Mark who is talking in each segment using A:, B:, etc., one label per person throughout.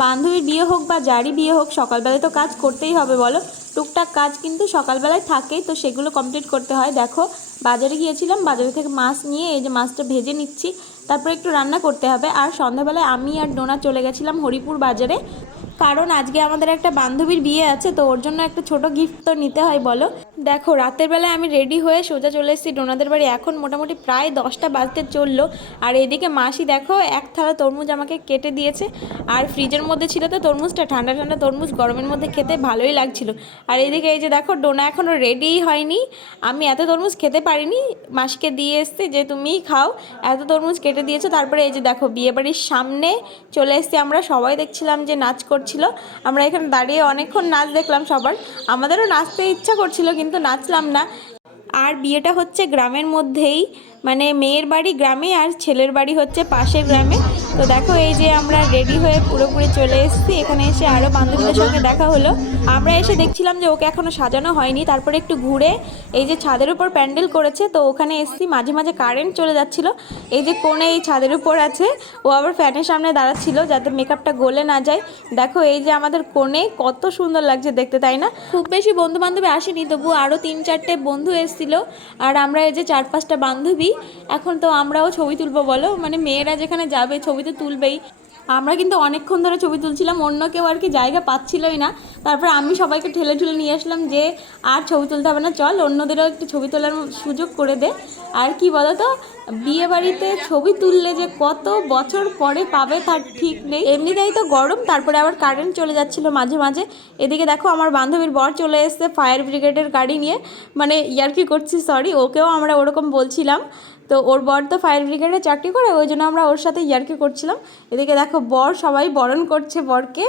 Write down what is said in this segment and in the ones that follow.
A: বান্ধবীর বিয়ে হোক বা যারই বিয়ে হোক, সকালবেলায় তো কাজ করতেই হবে বলো। টুকটাক কাজ কিন্তু সকালবেলায় থাকেই, তো সেগুলো কমপ্লিট করতে হয়। দেখো বাজারে গিয়েছিলাম, বাজারে থেকে মাছ নিয়ে এই যে মাছটা ভেজে নিচ্ছি। তারপরে একটু রান্না করতে হবে। আর সন্ধ্যাবেলায় আমি আর ডোনা চলে গেছিলাম হরিপুর বাজারে। কারণ আজকে আমাদের একটা বান্ধবীর বিয়ে আছে, তো ওর জন্য একটা ছোট গিফট তো নিতে হয়, বলো। দেখো, রাতের বেলায় আমি রেডি হয়ে সোজা চলে এসেছি ডোনাদের বাড়ি। এখন মোটামুটি প্রায় দশটা বাজতে চলল। আর এদিকে মাসি, দেখো, এক থালা তরমুজ আমাকে কেটে দিয়েছে। আর ফ্রিজের মধ্যে ছিল তো তরমুজটা, ঠান্ডা ঠান্ডা তরমুজ, গরমের মধ্যে খেতে ভালোই লাগছিল। আর এদিকে এই যে দেখো, ডোনা এখনও রেডিই হয়নি। আমি এত তরমুজ খেতে পারিনি, মাসিকে দিয়ে এসছি যে তুমিই খাও, এত তরমুজ কেটে দিয়েছ। তারপরে এই যে দেখো, বিয়েবাড়ির সামনে চলে এসছি আমরা, সবাই দেখছিলাম যে নাচ করছিল। আমরা এখানে দাঁড়িয়ে অনেকক্ষণ নাচ দেখলাম সবার। আমাদেরও নাচতে ইচ্ছা করছিল, কিন্তু নাচলাম না। আর বিয়েটা হচ্ছে গ্রামের মধ্যেই। মানে মেয়ের বাড়ি গ্রামে আর ছেলের বাড়ি হচ্ছে পাশের গ্রামে। তো দেখো এই যে আমরা রেডি হয়ে পুরোপুরি চলে এসেছি। এখানে এসে আরও বান্ধবীদের সঙ্গে দেখা হলো। আমরা এসে দেখছিলাম যে ওকে এখনও সাজানো হয়নি। তারপরে একটু ঘুরে এই যে ছাদের উপর প্যান্ডেল করেছে। তো ওখানে এসেছি, মাঝে মাঝে কারেন্ট চলে যাচ্ছিল। এই যে কোণে এই ছাদের উপর আছে, ও আবার ফ্যানের সামনে দাঁড়াচ্ছিল যাতে মেকআপটা গলে না যায়। দেখো এই যে আমাদের কোণে কত সুন্দর লাগছে দেখতে, তাই না? খুব বেশি বন্ধু বান্ধবী আসেনি তবু আরও তিন চারটে বন্ধু এসেছিল। আর আমরা এই যে চার পাঁচটা বান্ধবী এখন তো আমরাও ছবি তুলবো বলো? মানে মেয়েরা যেখানে যাবে ছবি তো তুলবেই। আমরা কিন্তু অনেকক্ষণ ধরে ছবি তুলছিলাম, অন্য কেউ আর কি জায়গা পাচ্ছিলই না। তারপর আমি সবাইকে ঠেলে ঠেলে নিয়ে আসলাম যে, আর ছবি তুলতে হবে না, চল অন্যদেরও একটু ছবি তোলার সুযোগ করে দে। আর কি বলো তো বিয়ে বাড়িতে ছবি তুললে যে কত বছর পরে পাবে তার ঠিক নেই। এমনিতেই তো গরম, তারপরে আবার কারেন্ট চলে যাচ্ছিল মাঝে মাঝে। এদিকে দেখো আমার বান্ধবীর বর চলে এসেছে ফায়ার ব্রিগেডের গাড়ি নিয়ে। মানে ইয়ার্কি করছি সরি ওকেও আমরা ওরকম বলছিলাম। তো ওর বর তো ফায়ার ব্রিগেডে চাকরি করে, ওই জন্য আমরা ওর সাথে ইয়ার্কি করছিলাম। এদিকে দেখো, বর সবাই বরণ করছে বরকে।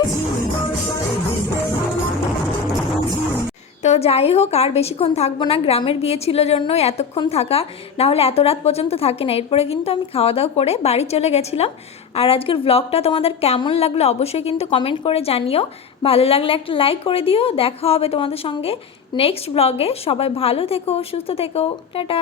A: তো যাই হোক, আর বেশিক্ষণ থাকব না, গ্রামের বিয়ে ছিল জন্য এতক্ষণ থাকা, না হলে এত রাত পর্যন্ত থাকি না। এরপরে কিন্তু আমি খাওয়া দাওয়া করে বাড়ি চলে গেছিলাম। আর আজকের ব্লগটা তোমাদের কেমন লাগল অবশ্যই কিন্তু কমেন্ট করে জানিও। ভালো লাগলে একটা লাইক করে দিও। দেখা হবে তোমাদের সঙ্গে নেক্সট ব্লগে সবাই ভালো থেকো, সুস্থ থেকো। টাটা!